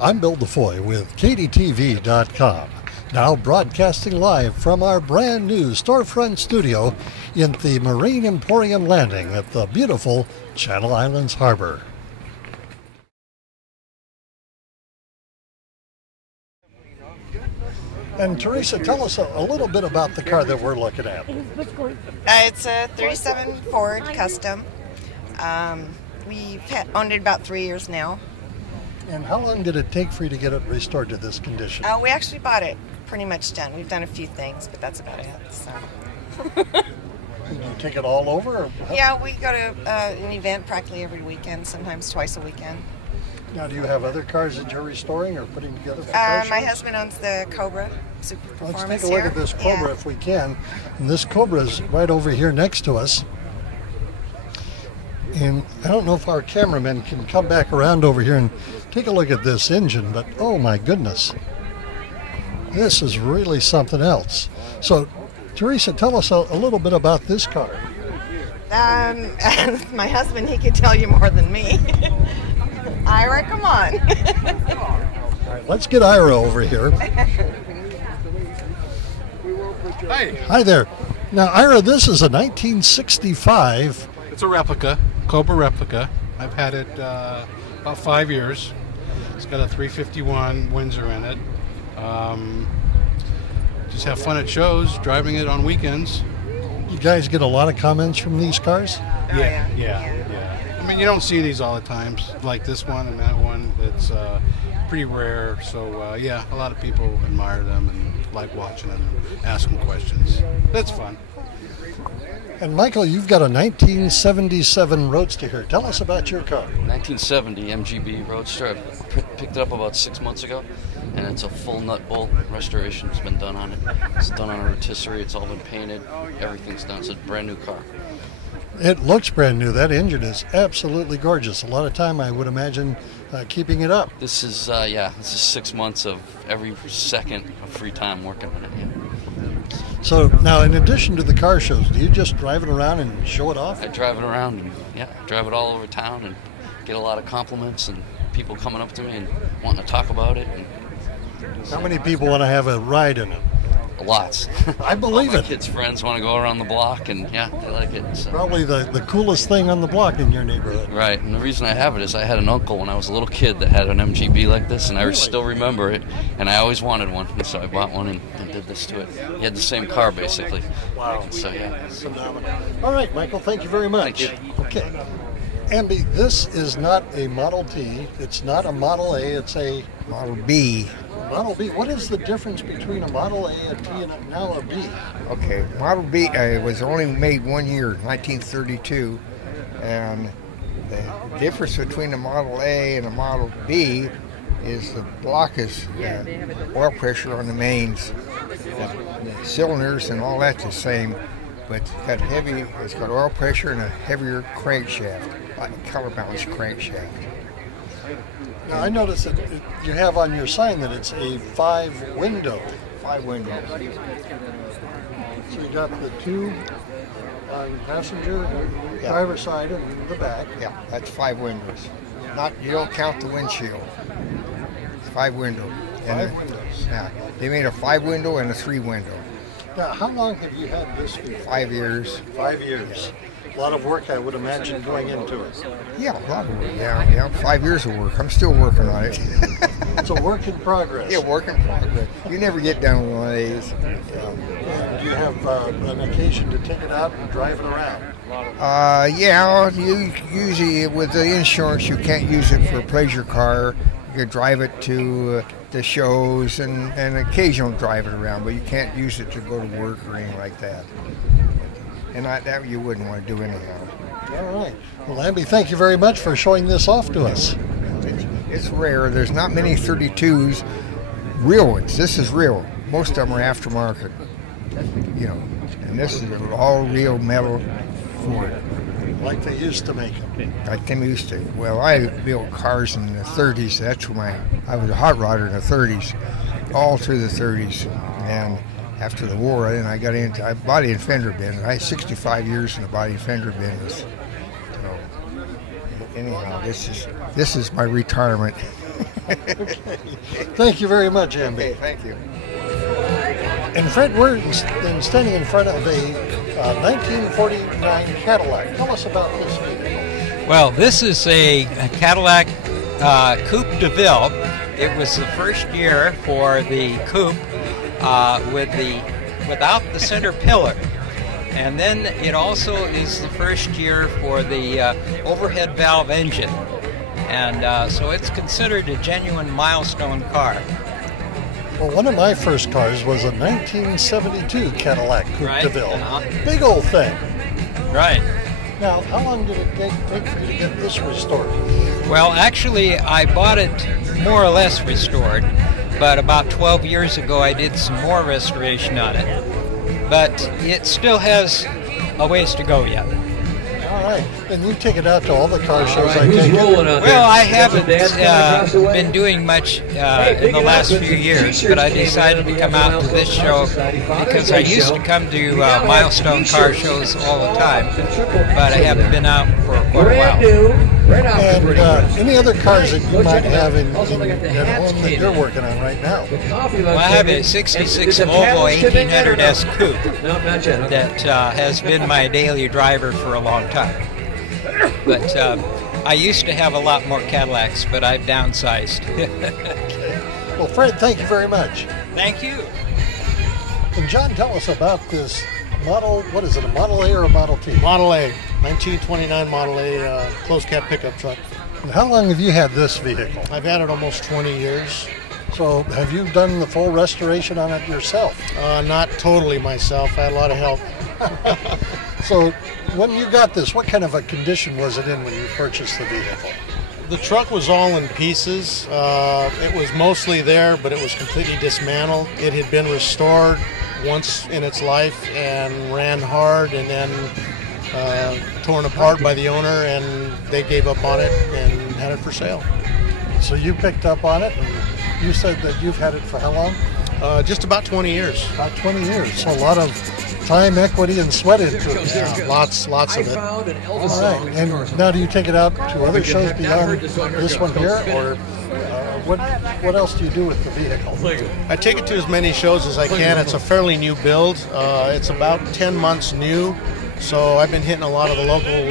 I'm Bill DeFoy with KDTV.com, now broadcasting live from our brand new storefront studio in the Marine Emporium Landing at the beautiful Channel Islands Harbor. And Teresa, tell us a little bit about the car that we're looking at. It's a 37 Ford Custom. We've owned it about 3 years now. And how long did it take for you to get it restored to this condition? We actually bought it pretty much done. We've done a few things, but that's about it. So. Do you take it all over? Or Yeah, we go to an event practically every weekend, sometimes twice a weekend. Now, do you have other cars that you're restoring or putting together for car shows? My husband owns the Cobra Super Performance. Let's take a look at this Cobra if we can. And this Cobra is right over here next to us. And I don't know if our cameraman can come back around over here and take a look at this engine, but oh my goodness. This is really something else. So, Teresa, tell us a little bit about this car. My husband, he could tell you more than me. Ira, come on. All right, let's get Ira over here. Hi. Hi there. Now, Ira, this is a 1965. It's a replica, Cobra replica. I've had it about 5 years. It's got a 351 Windsor in it. Just have fun at shows, driving it on weekends. You guys get a lot of comments from these cars? Yeah. I mean, you don't see these all the time, like this one and that one. It's pretty rare. So, yeah, a lot of people admire them and like watching them and asking questions. That's fun. And Michael, you've got a 1977 Roadster here. Tell us about your car. 1970 MGB Roadster. I picked it up about 6 months ago, and it's a full nut bolt restoration has been done on it. It's done on a rotisserie. It's all been painted. Everything's done. It's a brand new car. It looks brand new. That engine is absolutely gorgeous. A lot of time, I would imagine, keeping it up. This is 6 months of every second of free time working on it. Yeah. So now, in addition to the car shows, do you just drive it around and show it off? I drive it around and drive it all over town and get a lot of compliments and people coming up to me and wanting to talk about it. And how many people want to have a ride in it? Lots. I believe all my it. kids' friends want to go around the block, and yeah, they like it. So. Probably the coolest thing on the block in your neighborhood. Right, and the reason I have it is I had an uncle when I was a little kid that had an MGB like this, and I still remember it, and I always wanted one, and so I bought one and did this to it. He had the same car, basically. Wow. And so, yeah. Phenomenal. All right, Michael, thank you very much. Thank you. Okay. Andy, this is not a Model T, it's not a Model A, it's a Model B. Model B. What is the difference between a Model A, a T, and now a B? Okay, Model B was only made 1 year, 1932, and the difference between a Model A and a Model B is the block is oil pressure on the mains. The cylinders and all that's the same, but it's got oil pressure and a heavier crankshaft, like a counterbalance crankshaft. Now, I noticed that you have on your sign that it's a 5-window. 5 windows. So you got the two on passenger, driver's side, and the back. Yeah, that's 5 windows. You don't count the windshield. It's 5 window. 5 windows. Yeah, they made a 5-window and a 3-window. Now, how long have you had this vehicle? 5 years. 5 years. A lot of work, I would imagine, going into it. Yeah, a lot of work. Yeah, 5 years of work. I'm still working on it. It's a work in progress. Yeah, work in progress. You never get done with one of these. Do you have an occasion to take it out and drive it around? You usually with the insurance you can't use it for a pleasure car. You can drive it to the shows and occasionally drive it around, but you can't use it to go to work or anything like that. And that you wouldn't want to do anyhow. All right. Well, Amby, thank you very much for showing this off to us. It's rare. There's not many 32s, real ones. This is real. Most of them are aftermarket. And this is all real metal Ford. Like they used to make them. Like they used to. Well, I built cars in the 30s. That's when I was a hot rodder in the 30s, all through the 30s. And after the war, then I got into body and fender business. I had 65 years in the body and fender business. So anyhow, this is my retirement. Okay. Thank you very much, Andy. Okay, thank you. And Fred, we're standing in front of a 1949 Cadillac. Tell us about this vehicle. Well, this is a Cadillac Coupe Deville. It was the first year for the Coupe without the center pillar. And then it also is the first year for the overhead valve engine. And so it's considered a genuine milestone car. Well, one of my first cars was a 1972 Cadillac Coupe DeVille. Big old thing. Right. Now, how long did it take for you to get this restored? Well, actually, I bought it more or less restored, but about 12 years ago I did some more restoration on it. But it still has a ways to go yet. All right. And you take it out to all the car shows, I take it? Well, I haven't been doing much in the last few years, but I decided to come out to this show because I used to come to milestone car shows all the time, but I haven't been out for quite a while. And any other cars that you might have at home that you're working on right now? Well, I have a 66 Volvo 1800S Coupe that has been my daily driver for a long time. But I used to have a lot more Cadillacs, but I've downsized. Okay. Well, Fred, thank you very much. Thank you. And John, tell us about this model. What is it, a Model A or a Model T? Model A, 1929 Model A, closed cab pickup truck. And how long have you had this vehicle? I've had it almost 20 years. So have you done the full restoration on it yourself? Not totally myself. I had a lot of help. So when you got this, what kind of a condition was it in when you purchased the vehicle? The truck was all in pieces. It was mostly there, but it was completely dismantled. It had been restored once in its life and ran hard, and then torn apart by the owner, and they gave up on it and had it for sale. So you picked up on it, and you said that you've had it for how long? Just about 20 years. About 20 years. So a lot of time, equity, and sweat into it. Yeah, lots of it. All right. And now do you take it out to other shows beyond this one here, or what else do you do with the vehicle? I take it to as many shows as I can. It's a fairly new build. It's about 10 months new. So I've been hitting a lot of the local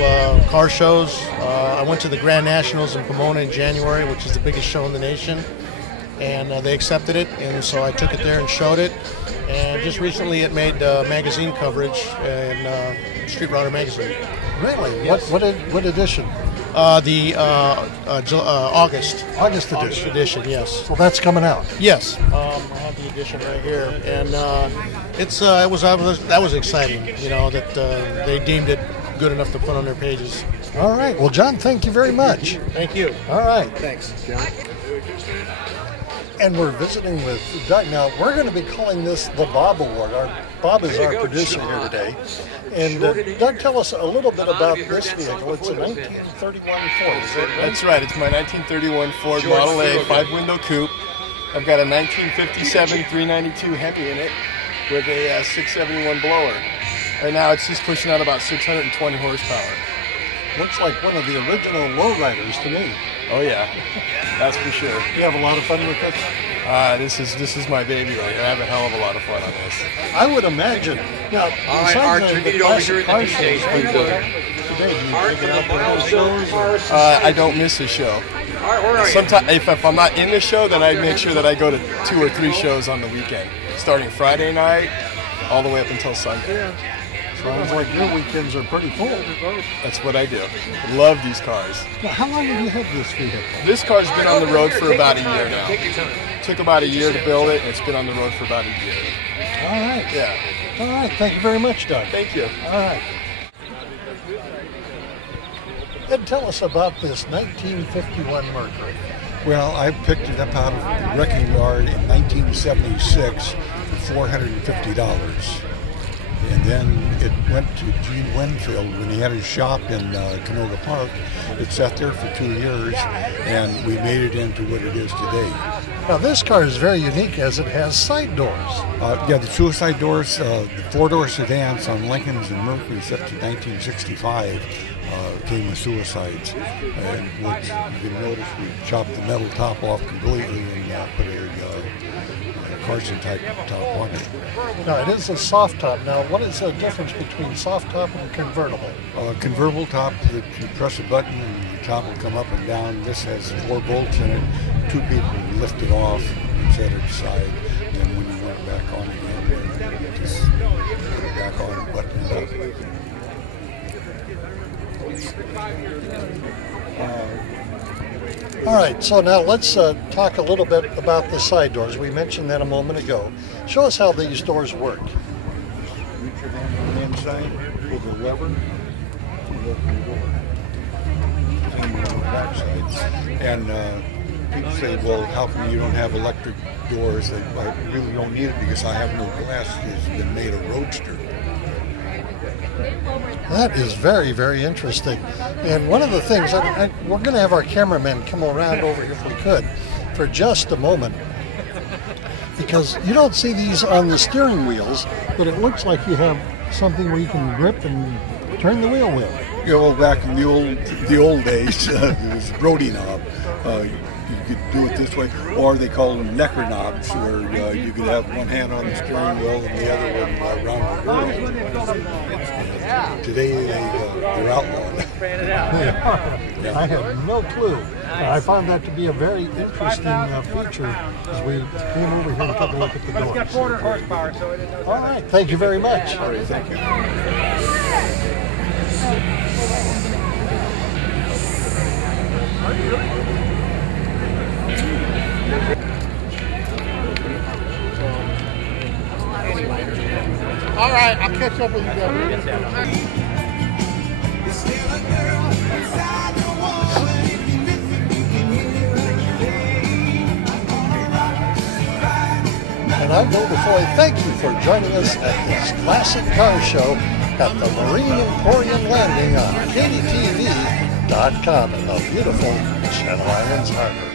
car shows. I went to the Grand Nationals in Pomona in January, which is the biggest show in the nation. And they accepted it, and so I took it there and showed it. And just recently it made magazine coverage in Street Router magazine. Really? Yes. What edition? The August edition, yes. So that's coming out. Yes, I have the edition right here, and that was exciting. You know that they deemed it good enough to put on their pages. All right. Well, John, thank you very much. Thank you. All right. Thanks, John. And we're visiting with Doug. Now, we're going to be calling this the Bob Award. Bob is our producer here today. And Doug, tell us a little bit about this vehicle. It's a 1931 Ford. Is that right? That's right. It's my 1931 Ford Model A 5-window coupe. I've got a 1957 392 Hemi in it with a 671 blower. Right now, it's just pushing out about 620 horsepower. Looks like one of the original lowriders to me. Oh yeah, that's for sure. You have a lot of fun with this? This is my baby right here. I have a hell of a lot of fun on this. I would imagine. Now, all right, Archer, need over here in the PJs, please. I don't miss a show. All right, where are you? Sometimes, if I'm not in the show, then I make sure that I go to 2 or 3 shows on the weekend, starting Friday night all the way up until Sunday. Sounds like your weekends are pretty full. That's what I do. Love these cars. Now, how long have you had this vehicle? This car's been on the road for about a year now. Took about a year to build it, and it's been on the road for about a year. All right. Yeah. All right. Thank you very much, Doug. Thank you. All right. Ed, tell us about this 1951 Mercury. Well, I picked it up out of the wrecking yard in 1976 for $450. And then it went to Gene Winfield when he had his shop in Canoga Park. It sat there for 2 years, and we made it into what it is today. Now this car is very unique as it has side doors. Yeah, the suicide doors, the four-door sedans on Lincolns and Mercury's up to 1965 came with suicides. And what you can notice, we chopped the metal top off completely and put a Carson type top on it. Now it is a soft top. Now what is the difference between soft top and convertible? Convertible top, that you press a button and the top will come up and down. This has 4 bolts in it. 2 people lift it off and set it aside. And then when you want it back on again, you just put it back on and button it up. All right, so now let's talk a little bit about the side doors. We mentioned that a moment ago. Show us how these doors work. Reach your hand on the inside, pull the lever, and open the door. Same on the back side. And people say, well, how come you don't have electric doors? I really don't need it because I have no glass. It's been made a Roadster. That is very, very interesting. And one of the things, we're going to have our cameraman come around over here if we could for just a moment, because you don't see these on the steering wheels, but it looks like you have something where you can grip and turn the wheel with. You know, back in the old days, there was a Brody knob. You could do it this way, or they call them necker knobs, where you could have one hand on the steering wheel and the other one around the wheel. Today they're outlawed. I had no clue. I found that to be a very interesting feature as we came over here and took a look at the doors. It's got 400 horsepower, so it does. All right, thank you very much. All right, thank you. All right, I'll catch up with you guys. And I'm Bill DeFoy. Thank you for joining us at this classic car show at the Marine Emporium Landing on KDTV.com in the beautiful Channel Islands Harbor.